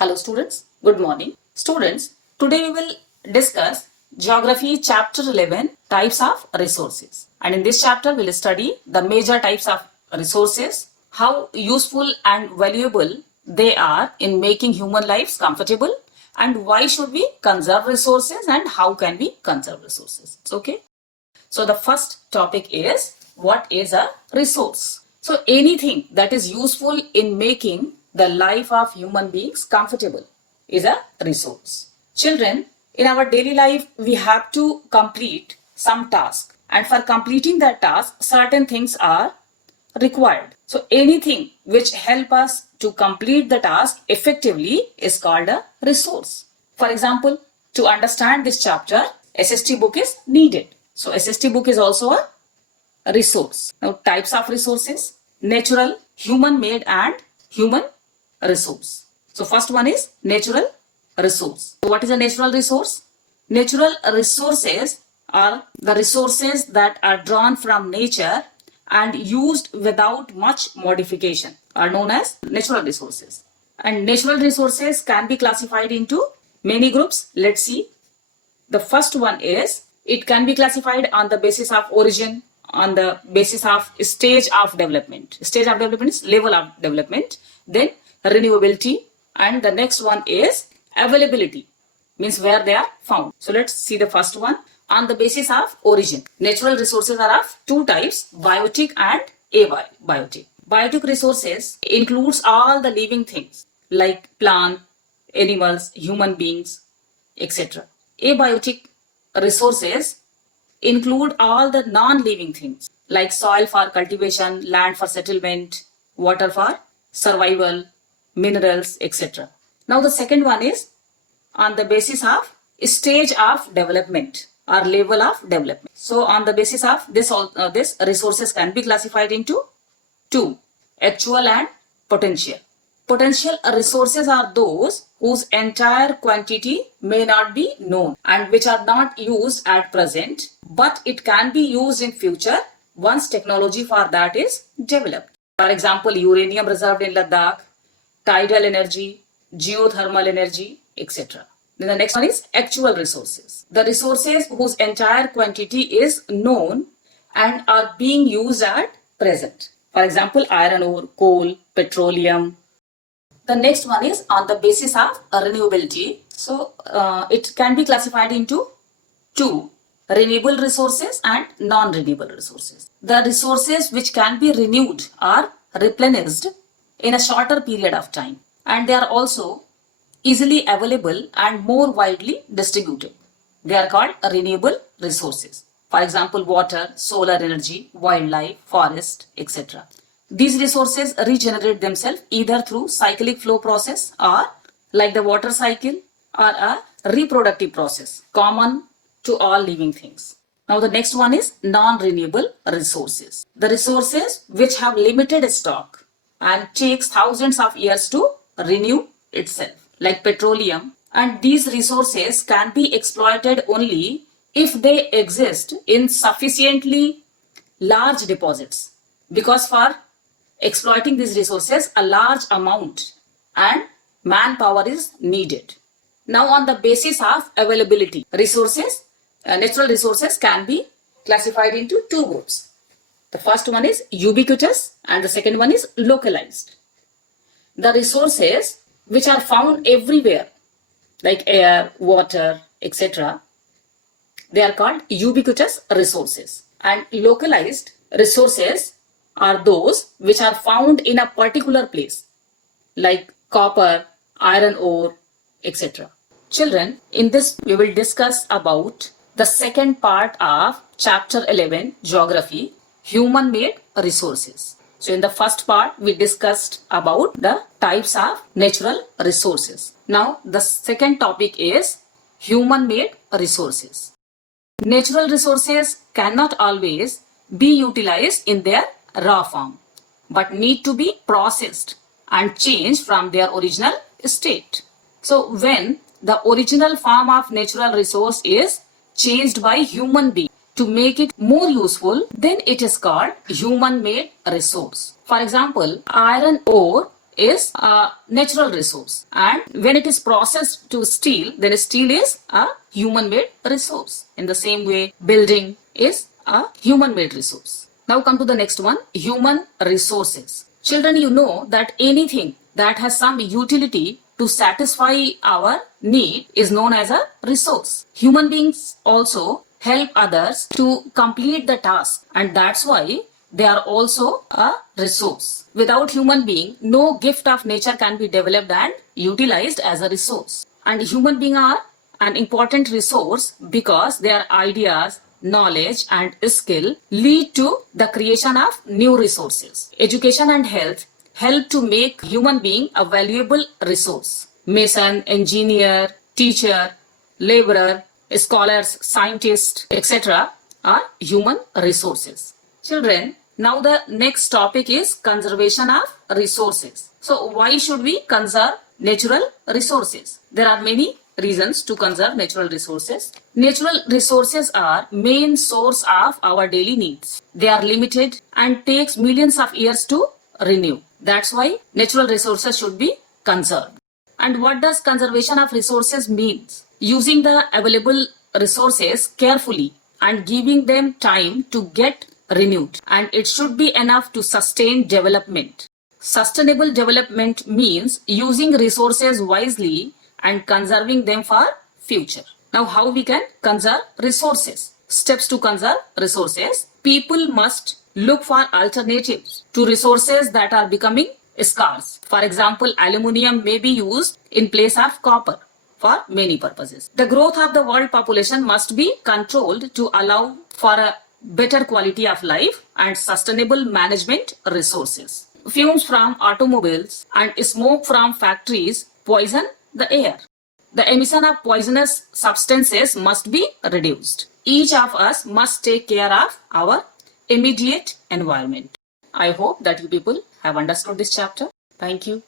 Hello students, good morning. Students, today we will discuss Geography chapter 11 types of resources. And in this chapter we will study the major types of resources, how useful and valuable they are in making human lives comfortable, and why should we conserve resources and how can we conserve resources. Okay. So the first topic is, what is a resource? So anything that is useful in making the life of human beings comfortable is a resource. Children, in our daily life, we have to complete some task, and for completing that task, certain things are required. So anything which help us to complete the task effectively is called a resource. For example, to understand this chapter, SST book is needed. So SST book is also a resource. Now types of resources: natural, human-made and human resource. So first one is natural resource. So what is a natural resource? Natural resources are the resources that are drawn from nature and used without much modification are known as natural resources. And natural resources can be classified into many groups. Let's see. The first one is, it can be classified on the basis of origin, on the basis of stage of development. Stage of development is level of development. Then renewability, and the next one is availability, means where they are found. So let's see the first one. On the basis of origin, natural resources are of two types: biotic and abiotic. Biotic resources includes all the living things like plant, animals, human beings, etc. Abiotic resources include all the non-living things like soil for cultivation, land for settlement, water for survival, minerals, etc. Now the second one is on the basis of stage of development or level of development. So on the basis of this resources can be classified into two: actual and potential. Potential resources are those whose entire quantity may not be known and which are not used at present, but it can be used in future once technology for that is developed. For example, uranium reserved in Ladakh, tidal energy, geothermal energy, etc. Then the next one is actual resources. The resources whose entire quantity is known and are being used at present. For example, iron ore, coal, petroleum. The next one is on the basis of renewability. So it can be classified into two: renewable resources and non-renewable resources. The resources which can be renewed are replenished in a shorter period of time, and they are also easily available and more widely distributed. They are called renewable resources. For example, water, solar energy, wildlife, forest, etc. These resources regenerate themselves either through cyclic flow process or like the water cycle, or a reproductive process common to all living things. Now the next one is non-renewable resources. The resources which have limited stock and takes thousands of years to renew itself, like petroleum. And these resources can be exploited only if they exist in sufficiently large deposits, because for exploiting these resources a large amount and manpower is needed. Now on the basis of availability, resources, natural resources can be classified into two groups. The first one is ubiquitous and the second one is localized. The resources which are found everywhere like air, water, etc., they are called ubiquitous resources. And localized resources are those which are found in a particular place like copper, iron ore, etc. Children, in this we will discuss about the second part of chapter 11 geography, human-made resources. So in the first part we discussed about the types of natural resources. Now the second topic is human-made resources. Natural resources cannot always be utilized in their raw form, but need to be processed and changed from their original state. So when the original form of natural resource is changed by human being to make it more useful, then it is called human-made resource. For example, iron ore is a natural resource, and when it is processed to steel, then steel is a human-made resource. In the same way, building is a human-made resource. Now come to the next one, human resources. Children, you know that anything that has some utility to satisfy our need is known as a resource. Human beings also help others to complete the task, and that's why they are also a resource. Without human being, no gift of nature can be developed and utilized as a resource. And human beings are an important resource because their ideas, knowledge and skill lead to the creation of new resources. Education and health help to make human being a valuable resource. Mason, engineer, teacher, laborer, scholars, scientists, etc. are human resources. Children, now the next topic is conservation of resources. So why should we conserve natural resources? There are many reasons to conserve natural resources. Natural resources are main source of our daily needs. They are limited and takes millions of years to renew. That's why natural resources should be conserved. And what does conservation of resources means? Using the available resources carefully and giving them time to get renewed, and it should be enough to sustain development. Sustainable development means using resources wisely and conserving them for future. Now how we can conserve resources? Steps to conserve resources. People must look for alternatives to resources that are becoming scarce. For example, aluminium may be used in place of copper for many purposes. The growth of the world population must be controlled to allow for a better quality of life and sustainable management resources. Fumes from automobiles and smoke from factories poison the air. The emission of poisonous substances must be reduced. Each of us must take care of our immediate environment. I hope that you people have understood this chapter. Thank you.